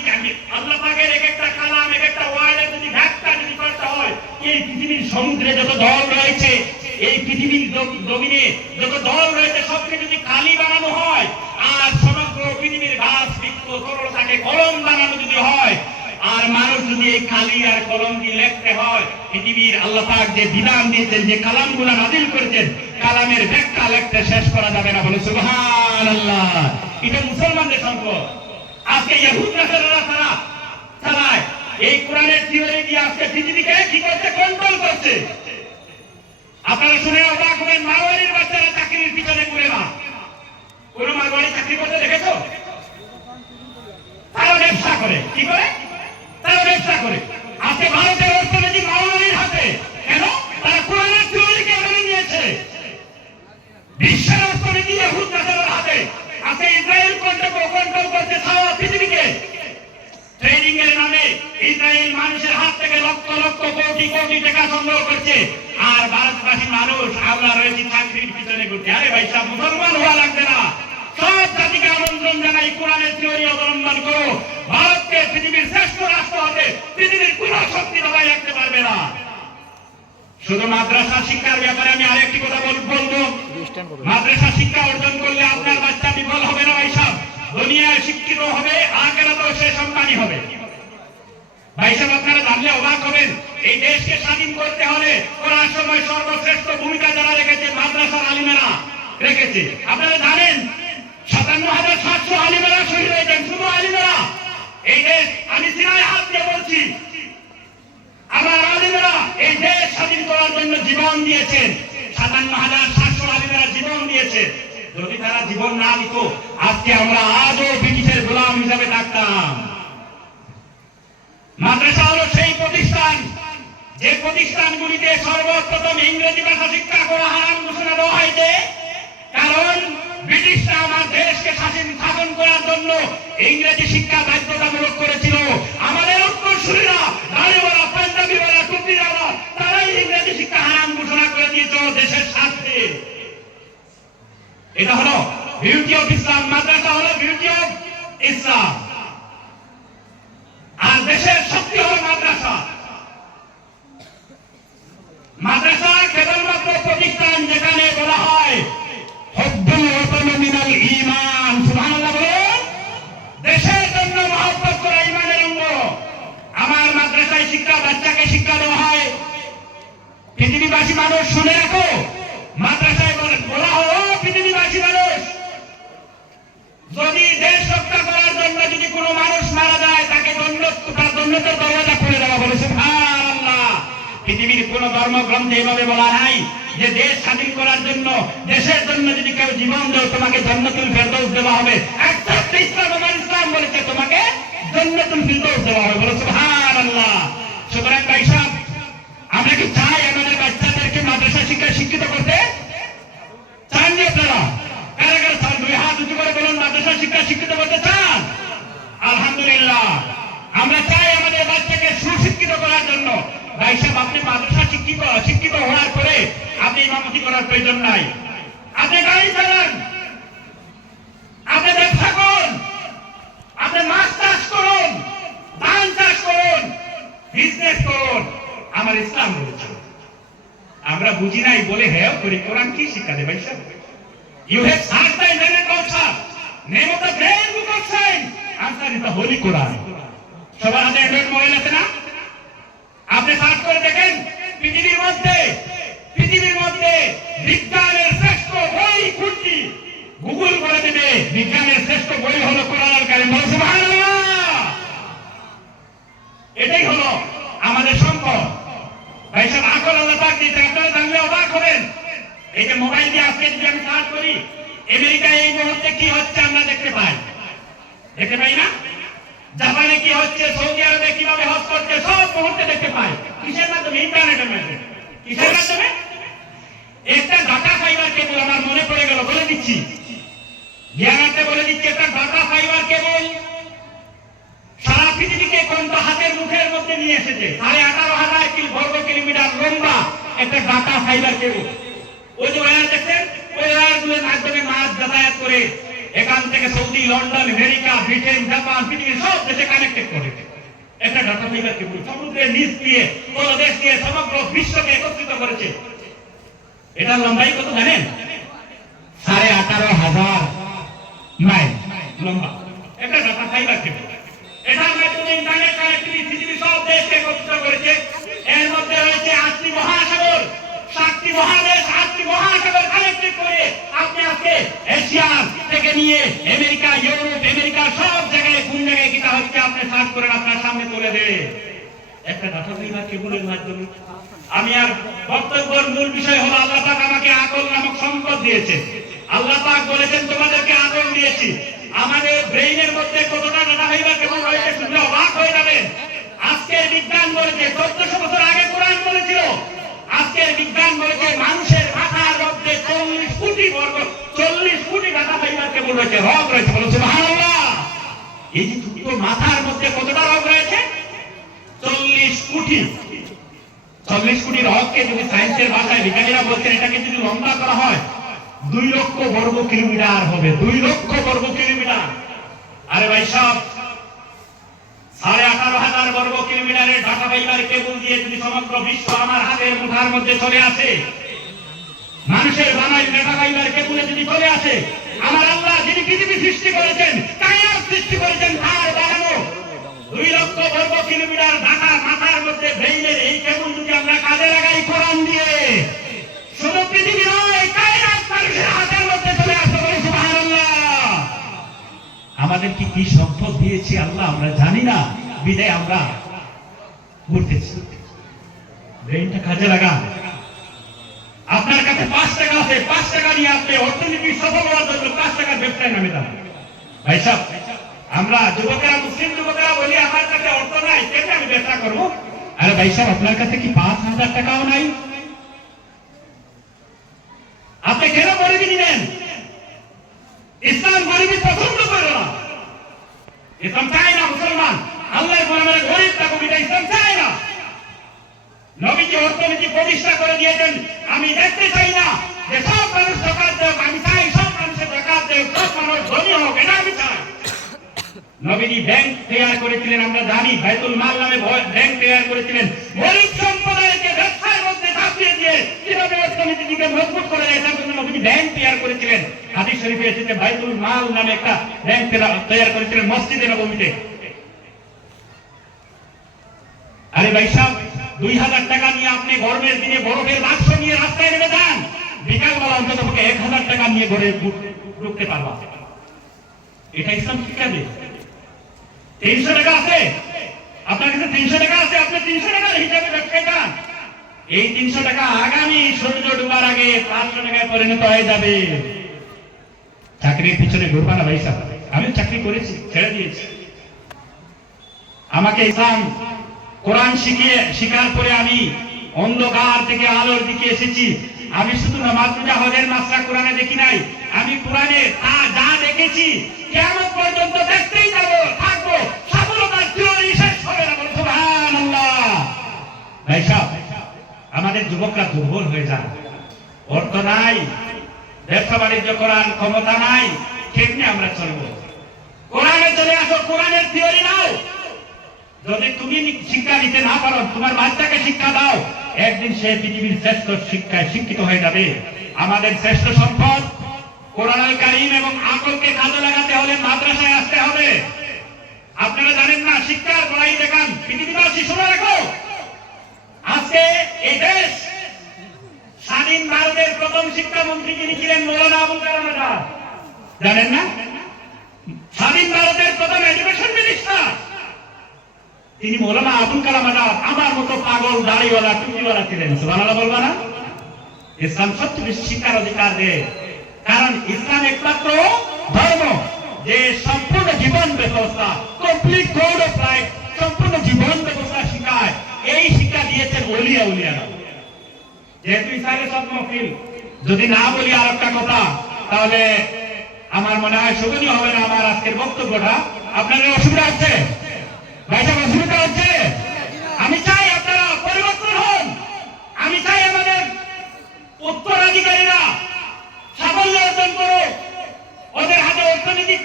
আল্লাহ পাকের এক একটা কালাম, এক একটা ওয়ার্ডের যদি ব্যাখ্যা যদি করতে হয়, এই পৃথিবীর সমুদ্রে যত জল রয়েছে, এই পৃথিবীর জমিনে যত জল রয়েছে, সবকে যদি কালি বানানো হয়, আর সমগ্র পৃথিবীর গাছ বৃক্ষ সরলতাকে কলম বানানো যদি হয়, আর মানুষ যদি এই কালি আর কলম দিয়ে লিখতে হয়, পৃথিবীর আল্লাহ পাক যে বিধান দিয়েছেন, যে কালামগুলো নাযিল করেছেন, কালামের ব্যাখ্যা লিখতে শেষ করা যাবে না। বলে সুবহানাল্লাহ। এটা মুসলমানদের সম্পদ। আজকে ইহুদ নাসারারা তারা চালায় এই কোরআনের থিওরি দিয়ে আজকে পৃথিবীকে কি করছে? কন্ট্রোল করছে। আপনারা শুনে অবাক হবেন, মারওয়ারির বাচ্চারা চাকরির পিছনে ঘুরে না। কোন মারওয়ারি চাকরি করতে দেখেছো? তারা ব্যবসা করে। কি করে? তারা ব্যবসা করে। আজকে ভারতের অর্থনীতি মারওয়ারির হাতে। কেন? তারা কোরআনের থিওরিকে মেনে নিয়েছে। বিশ্বের অর্থনীতি ইহুদ নাসারার হাতে। আজকে ইসরায়েল কন্ট্রোল করছে সারা পৃথিবীকে। ট্রেনিং এর নামে ইসরায়েল মানুষের হাত থেকে লক্ষ লক্ষ কোটি কোটি টাকা সংগ্রহ করছে, আর ভারতবাসী মানুষ আমরা রয়েছি চাকরির পিছনে ঘুরছে। আরে ভাই সাহেব, মুসলমান হওয়া লাগবে না। সব জাতিকে আমন্ত্রণ জানাই, কোরআনের থিওরি অবলম্বন করো। ভারতকে পৃথিবীর শ্রেষ্ঠ রাষ্ট্র হতে পৃথিবীর কোন শক্তি দবাই রাখতে পারবে না। শুধু মাদ্রাসা শিক্ষার ব্যাপারে আমি আরেকটি কথা বলবো। মাদ্রাসা শিক্ষা অর্জন করলে আপনার বাচ্চা বিফল হবে না ভাই সাহেব, দুনিয়ায় শিক্ষিত হবে, আখিরাতেও সে সম্মানী হবে। ভাই সাহেব, আপনারা জানলে অবাক হবেন, এই দেশকে স্বাধীন করতে হলে কোরআন সময় সর্বশ্রেষ্ঠ ভূমিকা যারা রেখেছে, মাদ্রাসার আলিমেরা রেখেছে। আপনারা জানেন 57,700 আলিমেরা শহীদ হয়েছেন, শুধু আলিমেরা। এই দেশ, আমি সিনায় হাত দিয়ে বলছি, আমার আলিমেরা এই দেশ স্বাধীন করার জন্য জীবন দিয়েছেন। 57,700 আলিমেরা জীবন দিয়েছে। যদি তারা জীবন না দিত, আজকে আমরা আজও ব্রিটিশের গোলাম হিসাবে থাকতাম। মাদ্রাসা হলো সেই প্রতিষ্ঠান, যে প্রতিষ্ঠানগুলিতে সর্বপ্রথম ইংরেজি ভাষা শিক্ষা করা হারাম ঘোষণা দেওয়া হয়েছে। কারণ ব্রিটিশরা আমার দেশকে শাসন করার জন্য ইংরেজি শিক্ষা বাধ্যতামূলক করেছিল। আমাদের উত্তরসূরিরা, দাড়িওয়ালা, পাঞ্জাবিওয়ালা, টুপিওয়ালা, তারাই ইংরেজি শিক্ষা হারাম ঘোষণা করে দিয়েছে দেশের স্বার্থে। এটা হলো বিউটি অফ ইসলাম। মাদ্রাসা হলো বিউটি অফ ইসলাম, আর দেশের শক্তি হলো মাদ্রাসা। মাদ্রাসা কেবলমাত্র প্রতিষ্ঠান যেখানে বলা হয় হুব্বুল ওয়াতানি মিনাল ঈমান। সুবহানাল্লাহ বলুন। দেশের জন্য মহব্বত করা ঈমানের অঙ্গ। আমার মাদ্রাসায় শিক্ষা, বাচ্চাকে শিক্ষা দেওয়া হয়। পৃথিবীবাসী মানুষ শুনে রাখো, মাদ্রাসায় বলা হয়, ও পৃথিবীবাসী মানুষ, যদি দেশ কোনো মানুষ মারা যায় তাকে তার জান্নাতের দরজা খুলে দেওয়া, বলে সুবহানাল্লাহ। পৃথিবীর কোন ধর্মগ্রন্থে এভাবে বলা নাই যে দেশ স্বাধীন করার জন্য, দেশের জন্য যদি কেউ জীবন দেয় তোমাকে জান্নাতুল ফেরদৌস দেওয়া হবে। একমাত্র ইসলাম বলেছে তোমাকে জান্নাতুল ফেরদৌস দেওয়া হবে, বলে সুবহানাল্লাহ। সুতরাং ভাই সাহেব, আমরা কি চাই আমাদের বাচ্চাদেরকে মাদ্রাসা শিক্ষায় শিক্ষিত করতে? চান নি আপনারা? কারা কারা চান? দুই হাত উঁচু করে বলুন, মাদ্রাসা শিক্ষা শিক্ষিত করতে চান? আলহামদুলিল্লাহ, আমরা চাই আমাদের বাচ্চাকে সুশিক্ষিত করার জন্য। ভাই সাহেব, আপনি মাদ্রাসা শিক্ষিত হওয়ার পরে আপনি ইমামতি করার প্রয়োজন নাই। আপনি গাড়ি চালান, আপনি ব্যবসা করুন, আপনি মাছ চাষ করুন, ধান চাষ করুন, বিজনেস করুন, আমার ইসলাম বলেছে। আমরা বুঝি নাই বলে হ্যাঁ করি। কোরআন কি শিক্ষা দেবে? You have searched the internet also. Name of the great book of science. Answer is the Holy Quran. সবার হাতে অ্যান্ড্রয়েড মোবাইল আছে না? আপনি সার্চ করে দেখেন পৃথিবীর মধ্যে বিজ্ঞানের শ্রেষ্ঠ বই কোনটি? গুগল করে দেবে, বিজ্ঞানের শ্রেষ্ঠ বই হলো কোরআনুল কারীম। সুবহানাল্লাহ। এটাই হলো আমাদের সম্পদ। ভাই সাহেব, আকল আল্লাহ পাক দিয়েছে, আপনারা জানলে অবাক হবেন। এই যে মোবাইল দিয়ে আজকে যদি আমি সার্চ করি আমেরিকায় এই মুহূর্তে কি হচ্ছে আমরা দেখতে পাই না? জাপানে কি হচ্ছে, সৌদি আরবে কিভাবে হজ করছে, সব মুহূর্তে দেখতে পাই। কিসের মাধ্যমে? ইন্টারনেটের মাধ্যমে। কিসের মাধ্যমে? একটা ডাটা ফাইবার কেবল আমার মনে পড়ে গেল, বলে দিচ্ছি, জ্ঞানার্থে বলে দিচ্ছি। একটা ডাটা ফাইবার কেবল সারা পৃথিবীকে কোনটা হাতের মুঠের মধ্যে নিয়ে এসেছে। 18,500 বর্গ কিলোমিটার লম্বা একটা ডাটা ফাইবার কেবল। ওই যে ওয়্যার দেখছেন, ওই ওয়্যারগুলোর মাধ্যমে মাছ যাতায়াত করে এখান থেকে Saudi, London, America, Britain, Japan, পৃথিবীর সব দেশে কানেক্টেড করে একটা ডাটা ফাইবার কেবল। সমুদ্রের নিচ দিয়ে, তলদেশ দিয়ে সমগ্র বিশ্বকে একত্রিত করেছে। এটা লম্বাই কত জানেন? 18,500 মাইল লম্বা একটা ডাটা ফাইবার কেবল। এটার মাধ্যমে ইন্টারনেট কানেক্টিভিটি পৃথিবীর সব দেশকে একত্রিত করেছে। এর মধ্যে রয়েছে 8টি মহাসাগর, 7টি মহাদেশ, 8টি মহাসাগর কানেক্টেড করে আপনি আজকে এশিয়া থেকে নিয়ে আমেরিকা, ইউরোপ, আমেরিকা সব জায়গায় কোন জায়গায় কিটা হচ্ছে আপনি সার্চ করে আপনার সামনে তুলে দেবে একটা ডাটা ফাইবার কেবলের মাধ্যমে। আমি আর বক্তব্যের মূল বিষয় হলো, আল্লাহ পাক আমাকে আকল নামক সম্পদ দিয়েছে। আল্লাহ পাক বলেছেন তোমাদেরকে আকল দিয়েছি। আমাদের ব্রেইনের মধ্যে কতটা ডাটা ফাইবার কেবল রয়েছে শুনলে অবাক হয়ে যাবেন। আজকের বিজ্ঞান বলেছে, 1400 বছর আগে কোরআন বলেছিল, আজকের বিজ্ঞান বলেছে মানুষের মাথার মধ্যে 40 কোটি ডাটা ফাইবার কেবল রয়েছে, রগ রয়েছে। বলো সুবহানাল্লাহ। এই যে ছোট মাথার মধ্যে কতটা রগ রয়েছে? 40 কোটি রগকে যদি সায়েন্সের ভাষায় বিজ্ঞানীরা বলছেন এটাকে যদি লম্বা করা হয় 2 লক্ষ বর্গ কিলোমিটার হবে। 2 লক্ষ বর্গ কিলোমিটার। আরে ভাই সাহেব, 18,500 বর্গ কিলোমিটারের ডাটা ফাইবার কেবল দিয়ে যদি সমগ্র বিশ্ব আমার হাতের মুঠার মধ্যে চলে আসে, মানুষের বানাই ডাটা ফাইবার কেবলে যদি চলে আসে, আমার আল্লাহ যিনি পৃথিবী সৃষ্টি করেছেন, কায়নাত সৃষ্টি করেছেন, তার বানানো 2 লক্ষ বর্গ কিলোমিটার ডাটা মাথার মধ্যে ব্রেইনের এই কেবল যদি আমরা কাজে লাগাই কোরআন দিয়ে, শুধু পৃথিবী নয়, কায়নাত মানুষের হাতের মধ্যে চলে আসবে। বলে সুবহানাল্লাহ। আমাদের কি সম্পদ দিয়েছে আল্লাহ আমরা জানি না, বিদায় আমরা ঘুরতেছি। ব্রেইনটা কাজে লাগান। আপনার কাছে 5 টাকা আছে, 5 টাকা নিয়ে আপনি অর্থনীতি সফল হওয়ার জন্য 5 টাকার ব্যবসায় নামে যান। ভাই সাহেব, আমরা যুবকেরা, মুসলিম যুবকেরা বলি আমার কাছে অর্থ নাই, কেন আমি ব্যবসা করবো? আরে ভাই সাহেব, আপনার কাছে কি 5,000 টাকাও নাই? আপনি কেন গরিবি নিলেন? ইসলাম গরিবি পছন্দ করে না। ইসলাম চায় না মুসলমান আল্লাহর গোলামের গরিব থাকুক, এটা ইসলাম চায় না। নবীজি অর্থনীতি প্রতিষ্ঠা করে দিয়েছেন। আমি দেখতে চাই না যে সব মানুষ যাকাত দেয়, আমি চাই সব মানুষের যাকাত দেয়, সব মানুষ ধনী হোক, এটা আমি চাই। নবীজি ব্যাংক তৈরি করেছিলেন, আমরা জানি, বাইতুল মাল নামে ব্যাংক তৈরি করেছিলেন। গরিব সম্প্রদায়কে ব্যবসার মধ্যে চাপিয়ে দিয়ে কিভাবে অর্থনীতিকে মজবুত করে যায় তার জন্য নবীজি ব্যাংক তৈরি করেছিলেন। হাদিস শরীফে এসেছে বাইতুল মাল নামে একটা ব্যাংক তৈরি করেছিলেন মসজিদে নববীতে। আরে ভাই সাহেব, 2,000 টাকা নিয়ে আপনি গরমের দিনে বরফের বাক্স নিয়ে রাস্তায় নেমে যান, বিকালবেলা অন্তত 1,000 টাকা নিয়ে ঘরে ঢুকতে পারবা। এটা ইসলাম শিক্ষা দেয়। 300 টাকা আছে আপনার কাছে? 300 টাকা আছে? আপনি 300 টাকার হিসাবে ব্যবসায় যান। এই 300 টাকা আগামী সূর্য ডুবার আগে 500 টাকায় পরিণত হয়ে যাবে। চাকরির পিছনে ঘুরবা না ভাই সাহেব। আমি চাকরি করেছি, ছেড়ে দিয়েছি। আমাকে ইসলাম কোরআন শিখার পরে আমি অন্ধকার থেকে আলোর দিকে এসেছি। আমি শুধু নামাজ রোজা হজের মাসরা কোরআনে দেখি নাই, আমি কোরআনে যা দেখেছি কিয়ামত পর্যন্ত দেখতেই যাবো, থাকবো। সফলতার থিওরি শেষ হবে না। বলুন সুবহানাল্লাহ। ভাই সাহেব, আমাদের যুবকরা দুর্বল হয়ে যায়, অর্থ নাই, ব্যবসা বাণিজ্য করার ক্ষমতা নাই, কেমনে আমরা চলবো? কোরআনে চলে আসো, কোরআনের থিওরি নাও। যদি তুমি শিক্ষা নিতে না পারো, তোমার বাচ্চাকে শিক্ষা দাও, একদিন সে পৃথিবীর শ্রেষ্ঠ শিক্ষায় শিক্ষিত হয়ে যাবে। আমাদের শ্রেষ্ঠ সম্পদ কোরআনুল কারীম এবং আকলকে কাজে লাগাতে হলে মাদ্রাসায় আসতে হবে। আপনারা জানেন না, শিক্ষার বড়াই দেখান। পৃথিবীবাসী শুনে রাখো, আজকে এই দেশ স্বাধীন ভারতের প্রথম শিক্ষামন্ত্রী যিনি ছিলেন মৌলানা আবুল কালাম আজাদ, জানেন না? স্বাধীন ভারতের প্রথম এডুকেশন মিনিস্টার তিনি মৌলানা আবুল কালাম আজাদ। আমার মতো পাগল দাড়িওয়ালা টুপিওয়ালা ছিলেন। সুবহানাল্লাহ বলবা না? ইসলাম সবচেয়ে বেশি শিক্ষার অধিকার দেয়, কারণ ইসলাম একমাত্র ধর্ম যে সম্পূর্ণ জীবন ব্যবস্থা, কমপ্লিট কোড অফ লাইফ, সম্পূর্ণ জীবন ব্যবস্থা শিখায়। এই শিক্ষা দিয়েছেন ওলিয়া উলিয়ারা। যেহেতু ইসলামের সব মহফিল, যদি না বলি আর একটা কথা, তাহলে আমার মনে হয় শোভনীয় হবে না আমার আজকের বক্তব্যটা। আপনাদের অসুবিধা হচ্ছে? ভাইটা অসুবিধা হচ্ছে? আমি চাই আপনারা পরিবর্তন হন। আমি চাই আমাদের উত্তরাধিকারীরা সাফল্য অর্জন করুক, ওদের হাতে অর্থনীতি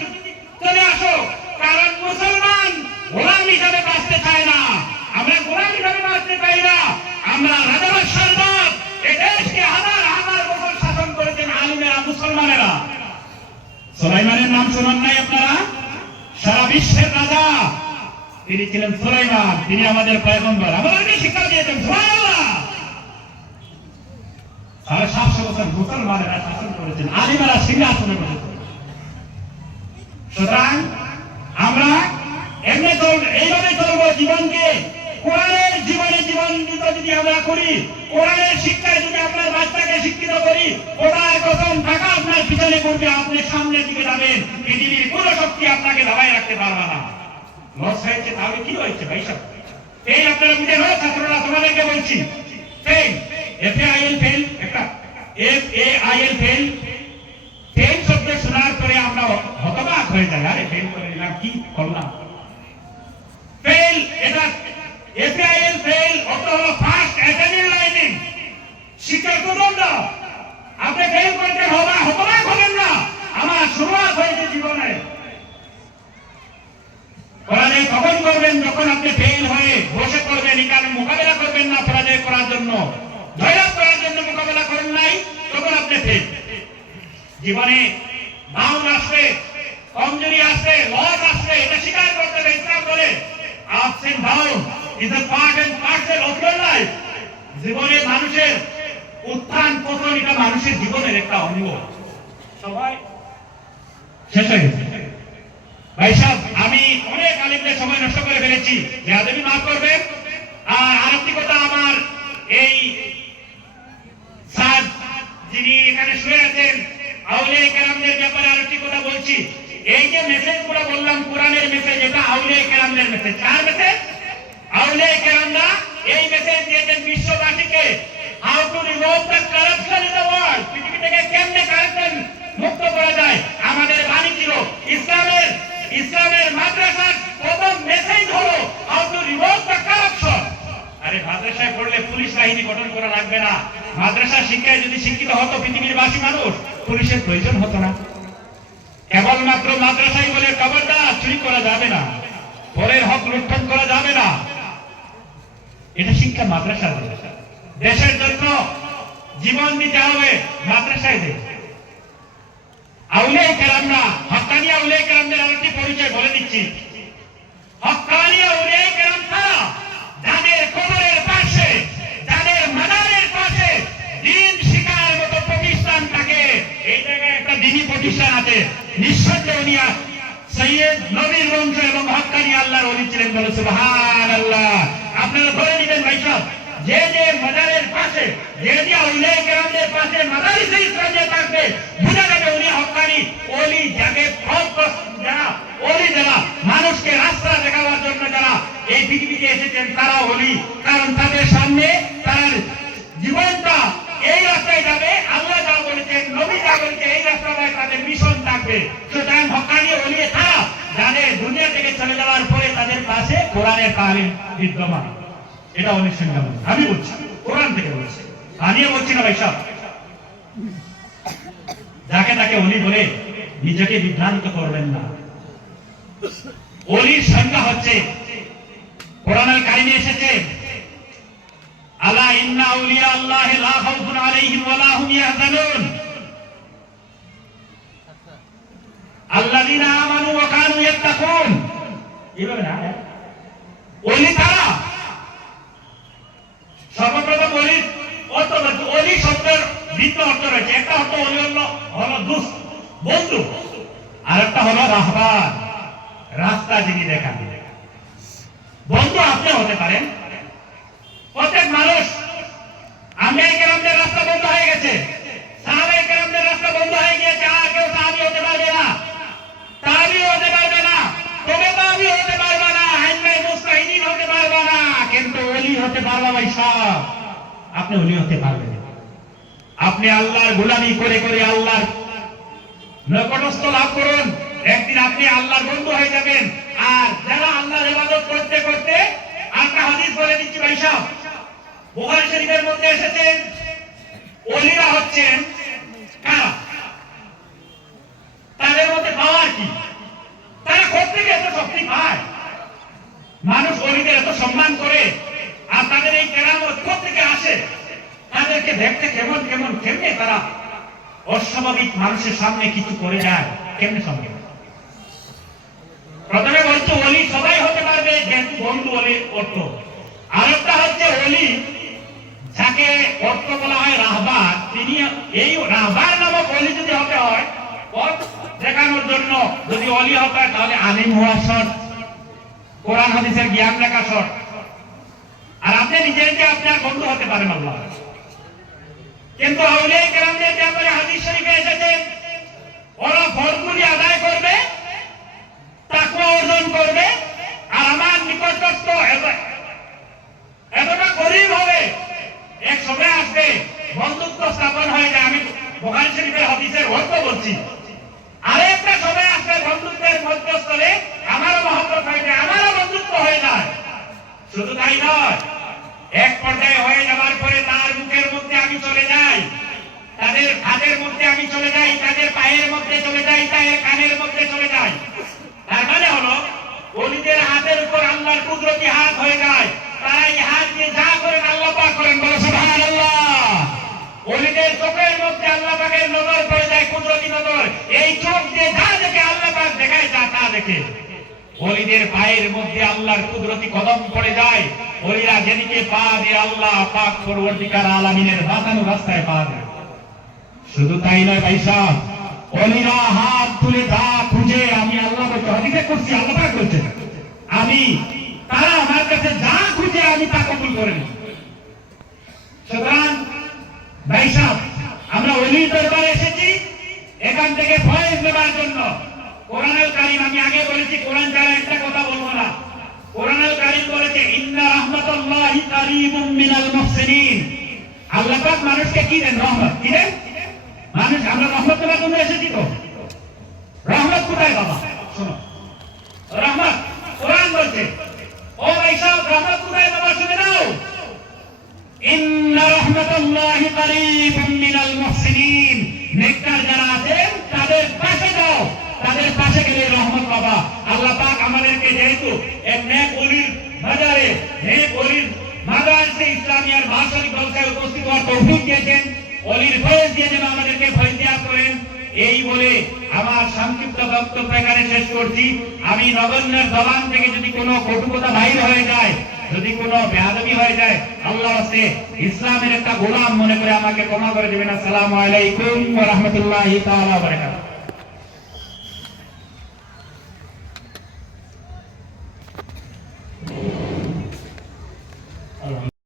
চলে আসো। কারণ মুসলমান গোলাম হিসাবে বাঁচতে চায় না, আমরা গোলাম হিসাবে বাঁচতে চাই না। আমরা রাজাবাদ সরদার, এই দেশকে হাজার হাজার বছর শাসন করেছেন আলিমেরা, মুসলমানেরা। সুলাইমানের নাম শোনান নাই আপনারা? সারা বিশ্বের রাজা তিনি ছিলেন সুলাইমান। তিনি আমাদের পয়গম্বর, আমাদেরকে শিক্ষা দিয়েছেন। সুবহানাল্লাহ। 750 বছর মুসলমানেরা শাসন করেছেন, আলিমেরা সিংহাসনে বসেছেন। সুতরাং আমরা এমনি এইভাবে চলবো জীবনকে। কোরআনের জীবনে জীবনযুদ্ধ যদি আমরা করি, কোরআনের শিক্ষায় যদি আপনার বাচ্চাকে শিক্ষিত করি, ওটার কসম টাকা আপনার পিছনে করবে, আপনি সামনের দিকে যাবেন। পৃথিবীর কোনো শক্তি আপনাকে দাবায় রাখতে পারবে না। লস হয়েছে, তাহলে কি হয়েছে ভাই সাহেব? এই আপনারা বুঝে না, ছাত্ররা তোমাদেরকে বলছি, ফেল, FAIL ফেল, একটা FAIL ফেল, ফেল শব্দ শোনার পরে আমরা হতবাক হয়ে যাই। আরে ফেল করে নিলাম, কি করলাম? ফেল, এটা FAIL ফেল অর্থ হলো ফার্স্ট অ্যাটেম্প ইন লার্নিং, শিক্ষার প্রথম ধাপ। আপনি ফেল করতে হতবাক হবেন না, আমার শুরুয়াত হয়েছে জীবনে। পরাজয় কখন করবেন? যখন আপনি ফেল হয়ে বসে পড়বেন, কারণ মোকাবেলা করবেন না পরাজয় করার জন্য, জয়লাভ করার জন্য মোকাবেলা করেন নাই, তখন আপনি ফেল। জীবনে ডাউন আসবে, কমজোরি আসবে, লস আসবে, এটা স্বীকার করতে হবে। ইসলাম বলে ups and down is a part and parcel of your life. জীবনে মানুষের উত্থান পতন, এটা মানুষের জীবনের একটা অঙ্গ। সবাই শেষ হয়ে গেছে ভাই সাহেব। আমি অনেক আলিমদের সময় নষ্ট করে ফেলেছি, বেয়াদবি মাফ করবেন। আর আরেকটি কথা, আমার এই স্যার যিনি এখানে শুয়ে আছেন, আউলিয়া কেরামদের ব্যাপারে আরেকটি কথা বলছি। এই যে মেসেজ গুলো বললাম, কোরআনের মেসেজ, এটা আউলিয়া কেরামদের মেসেজ। কার মেসেজ? আউলিয়া কেরামরা এই মেসেজ দিয়েছেন বিশ্ববাসীকে। How to remove the corruption in the world, পৃথিবী থেকে কেমনে কারাপশন মুক্ত করা যায়। আমাদের বাণী ছিল ইসলামের মাদ্রাসার প্রথম মেসেজ হলো how to remove the corruption. আরে মাদ্রাসায় পড়লে পুলিশ বাহিনী গঠন করা লাগবে না। মাদ্রাসা শিক্ষায় যদি শিক্ষিত হতো পৃথিবীর বাসী মানুষ, পুলিশের প্রয়োজন হতো না। কেবলমাত্র মাদ্রাসায় বলে খবরদার চুরি করা যাবে না, পরের হক লুণ্ঠন করা যাবে না, এটা শিক্ষা মাদ্রাসা। দেশের জন্য জীবন দিতে হবে, মাদ্রাসায় দেয়। আউলিয়া কেরামরা, হক্কানি আউলিয়া কেরামদের আরেকটি পরিচয় বলে দিচ্ছি। হক্কানি আউলিয়া কেরাম তারা যাদের কবরের পাশে, যাদের মাজারের পাশে দিন শিকার মতো প্রতিষ্ঠান থাকে। এই জায়গায় একটা দিনী প্রতিষ্ঠান আছে, নিঃসন্দেহ সৈয়দ নবীর বংশ এবং হক্কানি আল্লাহর ওলি ছিলেন, বলে সুবহানাল্লাহ। আপনারা ধরে নিবেন ভাই সব, যে যে মাজারের পাশে, যে যে আউলিয়া কেরামদের পাশে মাদারিসে ইসলামিয়া থাকবে, বুঝা যাবে উনি হক্কানি ওলি। যাকে যারা ওলি, যারা মানুষকে রাস্তা দেখাবার জন্য যারা এই পৃথিবীতে এসেছেন, তারা ওলি। কারণ তাদের সামনে তার জীবনটা এই রাস্তায় যাবে, আল্লাহ যা বলেছেন, নবী যা বলেছেন, এই রাস্তায় তাদের মিশন থাকবে। সুতরাং হক্কানি ওলি তারা যাদের দুনিয়া থেকে চলে যাওয়ার পরে তাদের পাশে কোরআনের তালিম বিদ্যমান। এটা অনেক সংখ্যা আমি বলছি, কোরআন থেকে বলছি, আমিও বলছি না ভাই সব। যাকে তাকে ওলি বলে নিজেকে বিভ্রান্ত করবেন না। ওলির সংখ্যা হচ্ছে, কোরআনের কারিমে এসেছে, আলা ইন্না আউলিয়া আল্লাহি লা খাউফুন আলাইহিম ওয়া লা হুম ইয়াহজানুন আল্লাযীনা আমানু ওয়া কানু ইয়াত্তাকুন। এভাবে না, ওলি তারা। সর্বপ্রথম ওলির অর্থ, ওলি শব্দের দ্বিতীয় অর্থ রয়েছে। একটা অর্থ ওলি হলো দোস্ত, বন্ধু, আর একটা হলো রাহবার, রাস্তা যিনি দেখান। বন্ধু আপনি হতে পারেন। প্রত্যেক মানুষ, আম্বিয়া কেরামদের রাস্তা বন্ধ হয়ে গেছে, সাহাবায়ে কেরামদের রাস্তা বন্ধ হয়ে গিয়েছে, আর কেউ সাহাবী হতে পারবে না, তাবী হতে পারবে না, তবে তাবী হতে পারবে না, আইম্মায়ে মুস্তাহিদিন হতে পারবে না, কিন্তু ওলি হতে পারবে ভাই সব। আপনি ওলি হতে পারবেন। আপনি আল্লাহর গোলামি করে করে আল্লাহর নৈকট্য লাভ করুন, একদিন আপনি আল্লাহর বন্ধু হয়ে যাবেন। আর যারা আল্লাহর ইবাদত করতে করতে, একটা হাদিস বলে দিচ্ছি ভাই সাহেব, বুখারী শরীফের মধ্যে এসেছে, ওলিরা হচ্ছেন কারা, তাদের মধ্যে পাওয়ার কি, তারা কোত্থেকে এত শক্তি পায়, মানুষ ওলিদের এত সম্মান করে, আর তাদের এই কেরামত কোত্থেকে আসে, তাদেরকে দেখতে কেমন কেমন, কেমনে তারা অস্বাভাবিক মানুষের সামনে কিছু করে যায়, কেমনে সঙ্গে। প্রথমে বলছো ওলি সবাই হতে পারবে, যেহেতু বন্ধু ওলি অর্থ। আরেকটা হচ্ছে ওলি, যাকে অর্থ বলা হয় রাহবার। তিনি এই রাহবার নামক ওলি যদি হতে হয়, পথ দেখানোর জন্য যদি ওলি হতে হয়, তাহলে আলিম হওয়া শর্ত, কোরআন হাদিসের জ্ঞান লেখা শর্ত। আর আপনি নিজেকে আপনার বন্ধু হতে পারেন আল্লাহ। কিন্তু আউলিয়া কেরামদের ব্যাপারে হাদিস শরীফে এসেছে, ওরা ফরজগুলি আদায় করবে, তাকওয়া অর্জন করবে, আর আমার নিকটস্থ এতটা করিব হবে, এক সময় আসবে বন্ধুত্ব স্থাপন হয়ে যায়। আমি বুখারী শরীফের হাদিসের অর্থ বলছি। আরেকটা সময় আসবে বন্ধুত্বের মধ্যস্থলে আমারও মহব্বত হয়ে যায়, আমারও বন্ধুত্ব হয়ে যায়। শুধু তাই নয়, এক পর্যায়ে হয়ে যাওয়ার পরে তার মুখের মধ্যে আমি চলে যাই, তাদের হাতের মধ্যে আমি চলে যাই, তাদের পায়ের মধ্যে চলে যাই, তাদের কানের মধ্যে চলে যাই। তার মানে হলো ওলিদের হাতের উপর আল্লাহর কুদরতি হাত হয়ে যায়। তারা এই হাত দিয়ে যা করেন আল্লাহ পাক করেন, বলে সুবহানাল্লাহ। ওলিদের চোখের মধ্যে আল্লাহ পাকের নজর পড়ে যায়, কুদরতি নজর। এই চোখ দিয়ে যা দেখে আল্লাহ পাক দেখায়, যা তা দেখে। ওলিদের পায়ের মধ্যে আল্লাহর কুদরতি কদম পড়ে যায়। ওলিরা যেদিকে পা দিয়ে আল্লাহ পাক পরবর্তীকার আলামিনের বাঁচানো রাস্তায় পা দেয়। শুধু তাই নয় ভাই সাহেব, ওলিরা হাত তুলে যা খুঁজে, আমি আল্লাহ বলতে হাদিসে করছি, আল্লাহ পাক বলছেন, আমি তারা আমার কাছে যা খুঁজে আমি তা কবুল করে নিই। সুতরাং ভাই সাহেব, আমরা ওলির দরবারে এসেছি এখান থেকে ফয়েজ নেবার জন্য। কোরআনুল কারীম, আমি আগে বলেছি, কোরআন ছাড়া একটা কথা বলবো না। কোরআনুল কারীম বলেছে, ইন্না রাহমাতাল্লাহি কারীবুম মিনাল মুহসিনিন। আল্লাহ পাক মানুষকে কি দেন? রহমত। কি দেন? মানুষ, আমরা রহমত নেবার জন্য এসেছি তো। রহমত কোথায় বাবা? শোনো, রহমত কোরআন বলছে। ও ভাই সাহেব, রহমত কোথায় বাবা? শুনে নাও, ইন্না রাহমাতাল্লাহি কারীবুম মিনাল মুহসিনিন। নেককার যারা আছেন তাদের পাশে যাও, তাদের পাশে গেলে রহমত পাবা। আল্লাহ পাক আমাদেরকে যেহেতু এক নেক ওলির মাজারে, নেক ওলির মাদ্রাসা ইসলামিয়ার ভাষণিক জলসায় উপস্থিত হওয়ার তৌফিক দিয়েছেন, ওলির ফয়েজ দিয়ে যেন আমাদেরকে ফয়জিয়াত করেন। এই বলে আমার সংক্ষিপ্ত বক্তব্য এখানে শেষ করছি। আমি নগণ্যের জবান থেকে যদি কোনো কটু কথা বাহির হয়ে যায়, যদি কোনো বেয়াদবি হয়ে যায়, আল্লাহ আছে ইসলামের একটা গোলাম মনে করে আমাকে ক্ষমা করে দেবেন। আসসালামু আলাইকুম ওয়া রাহমাতুল্লাহি তাআলা ওয়া বারাকাতুহু।